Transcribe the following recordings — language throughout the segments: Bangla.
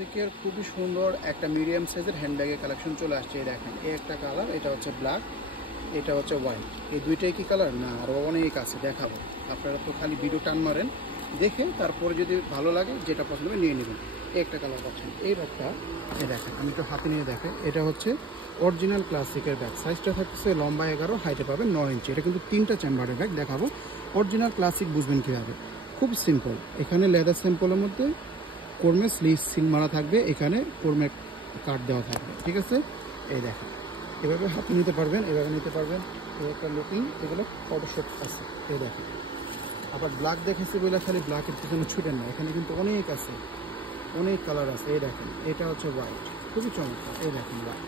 ক্লাসিকের খুবই সুন্দর একটা মিডিয়াম সাইজের হ্যান্ডব্যাগের কালেকশন চলে আসছে। এই দেখেন, এই একটা কালার, এটা হচ্ছে ব্ল্যাক, এটা হচ্ছে হোয়াইট। এই দুইটাই কি কালার না, আরও অনেক আছে, দেখাবো। আপনারা তো খালি ভিডিও টান মারেন, দেখে তারপরে যদি ভালো লাগে যেটা পছন্দ হবে নিয়ে নেবেন। এই একটা কালার পাচ্ছেন। এই ব্যাগটা এই দেখেন, আমি একটু হাতে নিয়ে দেখেন, এটা হচ্ছে অরিজিনাল ক্লাসিকের ব্যাগ। সাইজটা থাকছে লম্বা 11, হাইটে পাবেন 9 ইঞ্চি। এটা কিন্তু 3টা চেম্বারের ব্যাগ, দেখাবো। অরিজিনাল ক্লাসিক বুঝবেন কীভাবে, খুব সিম্পল। এখানে লেদার স্যাম্পলের মধ্যে কর্মের সিল মারা থাকবে, এখানে কর্মের কাট দেওয়া থাকবে, ঠিক আছে। এই দেখেন, এভাবে হাতে নিতে পারবেন, এভাবে নিতে পারবেন। এই একটা লুকিং, এগুলো ফটোশপ আছে। এই দেখেন, আবার ব্ল্যাক দেখেছি বলে খালি ব্ল্যাকের পিছনে ছুটেন না, এখানে কিন্তু অনেক আছে, অনেক কালার আছে। এই দেখেন, এটা হচ্ছে হোয়াইট, খুবই চমৎকার। এই দেখেন হোয়াইট,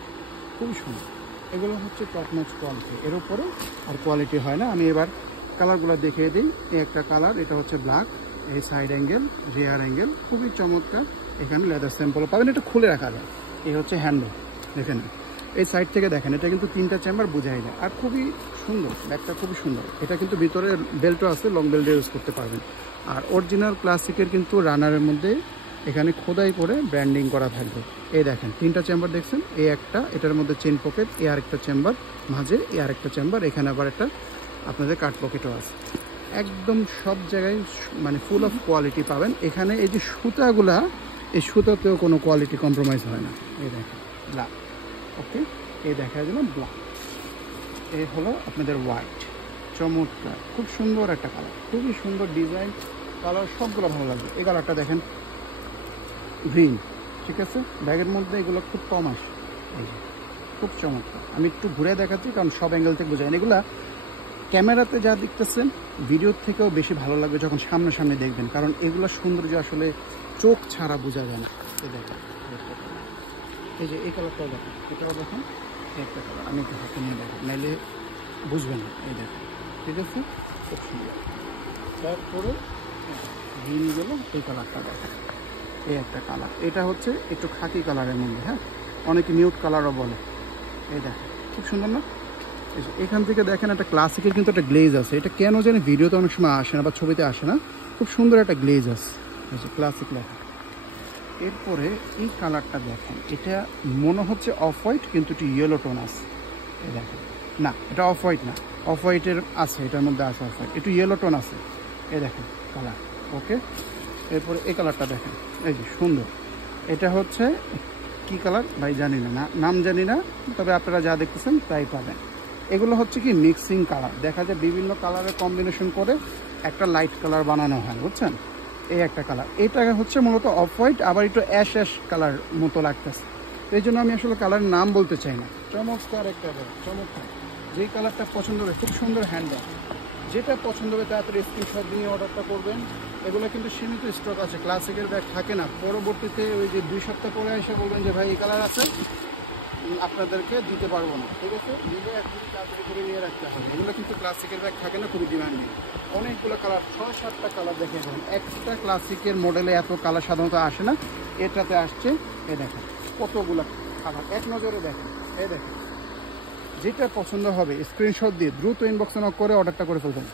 খুবই সুন্দর। এগুলো হচ্ছে টপ নচ কোয়ালিটি, এর উপরে আর কোয়ালিটি হয় না। আমি এবার কালারগুলো দেখিয়ে দিই। এই একটা কালার, এটা হচ্ছে ব্ল্যাক, এই সাইড অ্যাঙ্গেল, রিয়ার অ্যাঙ্গেল, খুবই চমৎকার। এখানে লেদার স্যাম্পল পাবেন, এটা খুলে রাখা যায়। এই হচ্ছে হ্যান্ডেল, দেখেন এই সাইড থেকে দেখেন, এটা কিন্তু 3টা চেম্বার বোঝাই যায়। আর খুবই সুন্দর ব্যাগটা, খুবই সুন্দর। এটা কিন্তু ভিতরে বেল্টও আছে, লং বেল্ট ইউজ করতে পারবেন। আর অরিজিনাল ক্লাসিকের কিন্তু রানারের মধ্যে এখানে খোদাই করে ব্র্যান্ডিং করা থাকবে। এই দেখেন 3টা চেম্বার দেখছেন, এই একটা, এটার মধ্যে চেন পকেট, এই আরেকটা চেম্বার মাঝে, এই আরেকটা চেম্বার, এখানে আবার একটা আপনাদের কাট পকেটও আছে। একদম সব জায়গায় মানে ফুল অফ কোয়ালিটি পাবেন। এখানে এই যে সুতাগুলা, এই সুতাতেও কোনো কোয়ালিটি কম্প্রোমাইজ হয় না। এই দেখেন ব্ল্যাক, ওকে। এই দেখা দিলাম ব্ল্যাক, এই হলো আপনাদের হোয়াইট, চমৎকার, খুব সুন্দর একটা কালার, খুবই সুন্দর ডিজাইন, কালার সবগুলো ভালো লাগবে। এই কালারটা দেখেন, গ্রিন, ঠিক আছে। ব্যাগের মধ্যে এগুলো খুব কম আসে, এই যে খুব চমৎকার। আমি একটু ঘুরে দেখাচ্ছি, কারণ সব অ্যাঙ্গেল থেকে বোঝায় না। এগুলা ক্যামেরাতে যা দেখতেছেন ভিডিওর থেকেও বেশি ভালো লাগবে যখন সামনাসামনি দেখবেন, কারণ এগুলো সৌন্দর্য আসলে চোখ ছাড়া বোঝা যায় না। এই দেখেন, এই যে এই কালারটাও দেখেন, এটাও দেখেন, একটা কালার। আমি একটু হাতে নিয়ে দেখেন, নাইলে বুঝবেন না। এই দেখেন, ঠিক আছে, খুব সুন্দর। তারপরে গ্রিন গেল, এই কালারটা দেখেন, এই একটা কালার, এটা হচ্ছে একটু খাকি কালারের মধ্যে, হ্যাঁ, অনেকে নিউড কালারও বলে। এই দেখেন, খুব সুন্দর না। এখান থেকে দেখেন একটা ক্লাসিকের কিন্তু একটা গ্লেজ আছে, এটা কেন জানি ভিডিওতে অনেক সময় আসে না বা ছবিতে আসে না, খুব সুন্দর একটা গ্লেজ আছে, ক্লাসিক লেখা। এরপরে এই কালারটা দেখেন, এটা মনে হচ্ছে অফ হোয়াইট, কিন্তু একটু ইয়েলো টোন আছে। এই দেখেন, না এটা অফ হোয়াইট না, অফ হোয়াইটের আছে, এটার মধ্যে আছে অফ হোয়াইট, একটু ইয়েলো টোন আছে। এই দেখেন কালার, ওকে। এরপরে এই কালারটা দেখেন, এই যে সুন্দর। এটা হচ্ছে কি কালার ভাই জানি না, নাম জানি না, তবে আপনারা যা দেখতেছেন তাই পাবেন। এগুলো হচ্ছে কি মিক্সিং কালার, দেখা যায় বিভিন্ন কালারের কম্বিনেশন করে একটা লাইট কালার বানানো হয়, বুঝছেন। এই একটা কালার, এটা হচ্ছে মূলত অফ হোয়াইট, আবার একটু অ্যাশ অ্যাশ কালার মতো লাগতেছে, এই জন্য আমি আসলে কালারের নাম বলতে চাই না। চমৎকার একটা ব্যাগ, চমৎকার। যেই কালারটা পছন্দ হবে, খুব সুন্দর হ্যান্ডব্যাগ, যেটা পছন্দ হবে তাড়াতাড়ি স্ক্রিনশট নিয়ে অর্ডারটা করবেন। এগুলো কিন্তু সীমিত স্টক আছে, ক্লাসিকের ব্যাগ থাকে না। পরবর্তীতে ওই যে 2 সপ্তাহ পরে এসে বলবেন যে ভাই এই কালার আছে, আপনাদেরকে দিতে পারবো না, ঠিক আছে। দিলে এখন তাড়াতাড়ি করে নিয়ে রাখতে হবে। এগুলো কিন্তু ক্লাসিকের ব্যাগ থাকে না, খুবই ডিমান্ডিং। অনেকগুলো কালার, 6-7টা কালার দেখে যাবেন। একটা ক্লাসিকের মডেলে এত কালার সাধারণত আসে না, এটাতে আসছে। এই দেখেন কতগুলো কালার, এক নজরে দেখেন। এই দেখেন, যেটা পছন্দ হবে স্ক্রিনশট দিয়ে দ্রুত ইনবক্সে নক করে অর্ডারটা করে ফেলবেন।